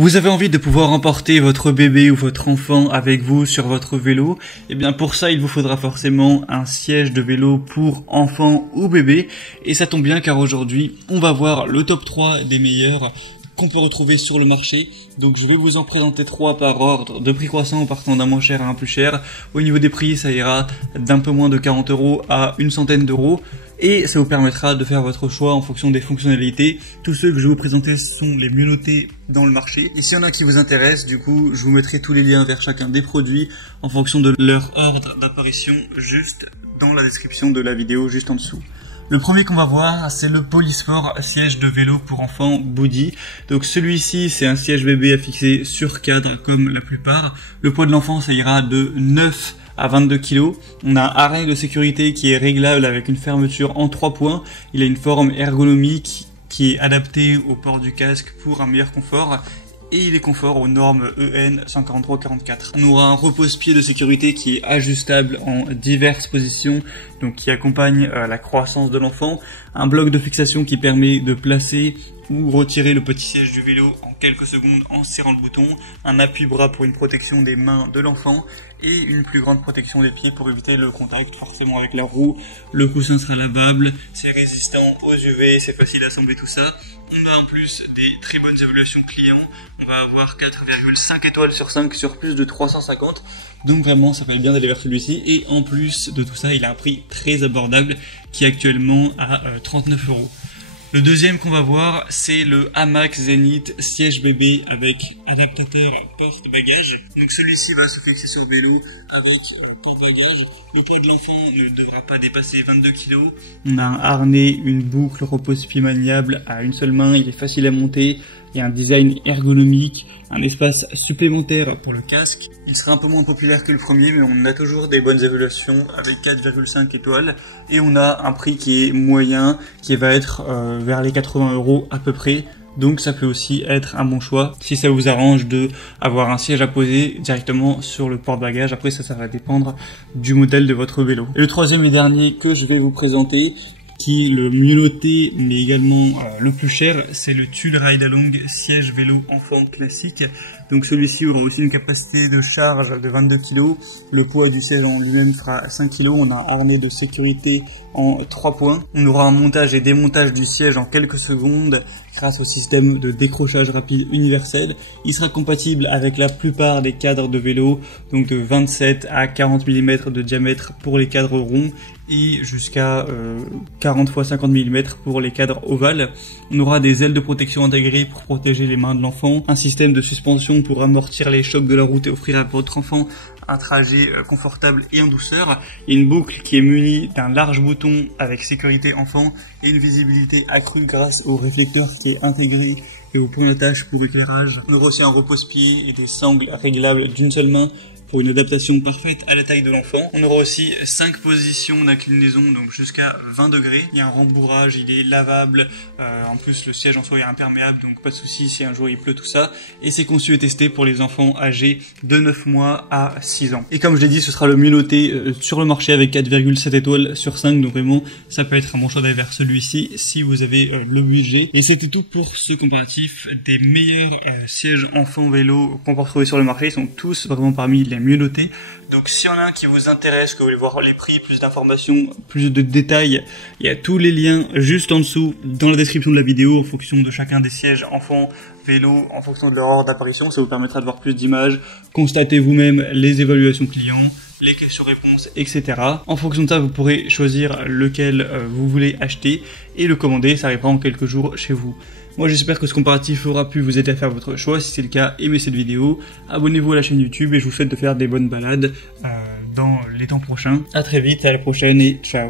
Vous avez envie de pouvoir emporter votre bébé ou votre enfant avec vous sur votre vélo? Eh bien pour ça il vous faudra forcément un siège de vélo pour enfant ou bébé. Et ça tombe bien car aujourd'hui on va voir le top 3 des meilleurs qu'on peut retrouver sur le marché. Donc je vais vous en présenter 3 par ordre de prix croissant, partant d'un moins cher à un plus cher. Au niveau des prix, ça ira d'un peu moins de 40 € à une centaine d'euros. Et ça vous permettra de faire votre choix en fonction des fonctionnalités. Tous ceux que je vais vous présenter sont les mieux notés dans le marché. Et s'il y en a qui vous intéressent, du coup, je vous mettrai tous les liens vers chacun des produits en fonction de leur ordre d'apparition juste dans la description de la vidéo, juste en dessous. Le premier qu'on va voir, c'est le Polysport siège de vélo pour enfants Body. Donc celui-ci, c'est un siège bébé à fixer sur cadre comme la plupart. Le poids de l'enfant, ça ira de 9 à 22 kg. On a un harnais de sécurité qui est réglable avec une fermeture en 3 points. Il a une forme ergonomique qui est adaptée au port du casque pour un meilleur confort. Et il est conforme aux normes EN 143-44. On aura un repose-pied de sécurité qui est ajustable en diverses positions, donc qui accompagne la croissance de l'enfant. Un bloc de fixation qui permet de placer ou retirer le petit siège du vélo en quelques secondes en serrant le bouton. Un appui-bras pour une protection des mains de l'enfant et une plus grande protection des pieds pour éviter le contact forcément avec la roue. Le coussin sera lavable, c'est résistant aux UV, c'est facile à assembler tout ça. On a en plus des très bonnes évaluations clients. On va avoir 4,5 étoiles sur 5 sur plus de 350. Donc vraiment, ça fait bien d'aller vers celui-ci. Et en plus de tout ça, il a un prix très abordable qui est actuellement à 39 €. Le deuxième qu'on va voir, c'est le hamac Zenith siège bébé avec adaptateur porte-bagages. Donc celui-ci va se fixer sur le vélo avec porte-bagages. Le poids de l'enfant ne devra pas dépasser 22 kg. On a un harnais, une boucle repose-pied maniable à une seule main, il est facile à monter. Il y a un design ergonomique, un espace supplémentaire pour le casque. Il sera un peu moins populaire que le premier, mais on a toujours des bonnes évaluations avec 4,5 étoiles. Et on a un prix qui est moyen, qui va être vers les 80 € à peu près. Donc ça peut aussi être un bon choix si ça vous arrange de avoir un siège à poser directement sur le porte-bagages. Après ça va dépendre du modèle de votre vélo. Et le troisième et dernier que je vais vous présenter, qui est le mieux noté mais également le plus cher, c'est le Thule Ride Along siège vélo enfant classique. Donc celui-ci aura aussi une capacité de charge de 22 kg. Le poids du siège en lui-même fera 5 kg. On a un harnais de sécurité en 3 points. On aura un montage et démontage du siège en quelques secondes grâce au système de décrochage rapide universel. Il sera compatible avec la plupart des cadres de vélo, donc de 27 à 40 mm de diamètre pour les cadres ronds et jusqu'à 40 x 50 mm pour les cadres ovales. On aura des ailes de protection intégrées pour protéger les mains de l'enfant, un système de suspension pour amortir les chocs de la route et offrir à votre enfant un trajet confortable et en douceur. Il y a une boucle qui est munie d'un large bouton avec sécurité enfant et une visibilité accrue grâce au réflecteur qui est intégré et au point d'attache pour éclairage. On aura aussi un repose-pied et des sangles réglables d'une seule main pour une adaptation parfaite à la taille de l'enfant. On aura aussi 5 positions d'inclinaison, donc jusqu'à 20 degrés. Il y a un rembourrage, il est lavable. En plus, le siège en soi est imperméable, donc pas de souci si un jour il pleut, tout ça. Et c'est conçu et testé pour les enfants âgés de 9 mois à 6 ans. Et comme je l'ai dit, ce sera le mieux noté sur le marché avec 4,7 étoiles sur 5. Donc vraiment, ça peut être un bon choix d'aller vers celui-ci si vous avez le budget. Et c'était tout pour ce comparatif des meilleurs sièges enfants vélo qu'on peut retrouver sur le marché. Ils sont tous vraiment parmi les mieux noté. Donc s'il y en a un qui vous intéresse, que vous voulez voir les prix, plus d'informations, plus de détails, il y a tous les liens juste en dessous dans la description de la vidéo en fonction de chacun des sièges enfants, vélo, en fonction de leur ordre d'apparition. Ça vous permettra de voir plus d'images, constater vous-même les évaluations clients, les questions-réponses, etc. En fonction de ça, vous pourrez choisir lequel vous voulez acheter et le commander. Ça arrivera en quelques jours chez vous. Moi j'espère que ce comparatif aura pu vous aider à faire votre choix. Si c'est le cas, aimez cette vidéo, abonnez-vous à la chaîne YouTube et je vous souhaite de faire des bonnes balades dans les temps prochains. À très vite, à la prochaine et ciao.